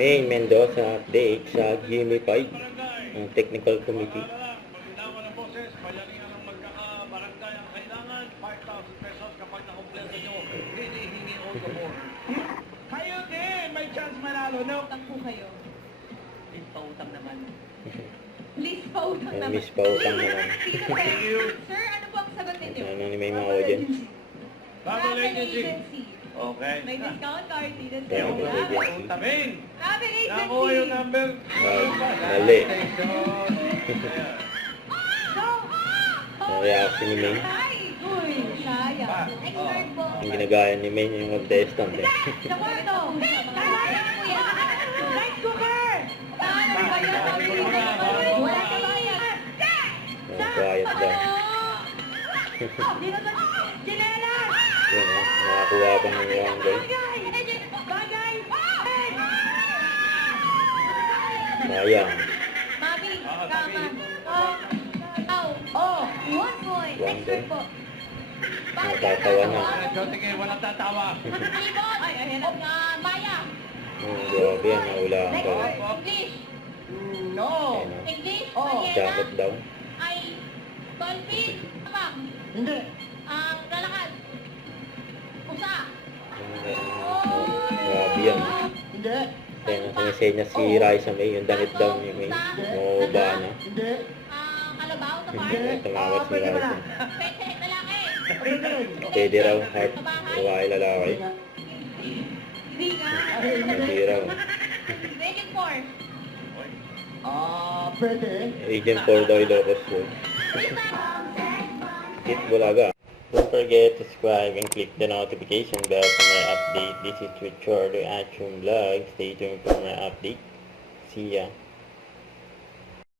Maine Mendoza update sa GMA 5 ng Technical Committee. Bitawan ng boses, bayarin ang magkakabarangay ang kailangan, 5,000 pesos kapag nakumpleto nyo, hinihingi all the more. Kayo din, may chance manalo, no? Utang po kayo. Please, pautang naman. Please, pautang naman. Miss pautang naman. Sige na, sir. Sir, ano po ang sagot ninyo? Ano ni may mga audience? Travel agency. Okay. May discount card, di na Travel sir. agency. Main, Travel nakuha yung agency. number. Mali. Ayan. Ang reaction ni Maine. Ay, uy, sayang. Next card po. Ang ginagaya ni Maine yung contestant eh. Sa kwarto. Kaya po yan. Rice cooker. Paano ba yan? Wala ka bayad. Quiet daw. Dito sa chinelas. Yun o, nakakuha pa ng Wangay. Bagay. Sayang. Mami, kama. Oh, 1 point. Next Wangay. card po. Natatawa na. So, tingin, walang tatawa. Ibon. Ay, ayan na. Maya. Grabe yan, naulaan Next pa. word. English. No. English. Oh, Ballena. jacket daw. Ay, dolphin. Abang. Hindi. Ang lalakad. Pusa. Grabe yan. Hindi. Kaya na sinisenya si Raisa May, yung damit daw ni May. Mauba na. Hindi. Ang kalabaw sa park. Hindi. Tumawat si Raisa. Pwede lalaki. Pwede raw, heart, babae, lalaki. Hindi nga. Hindi raw. Agent 4. Pwede. Agent 4 daw Ilocos po. Hit Bulaga. Don't forget to subscribe and click the notification bell for my update. This is Richard Achum Vlog. Stay tuned for my update. See ya.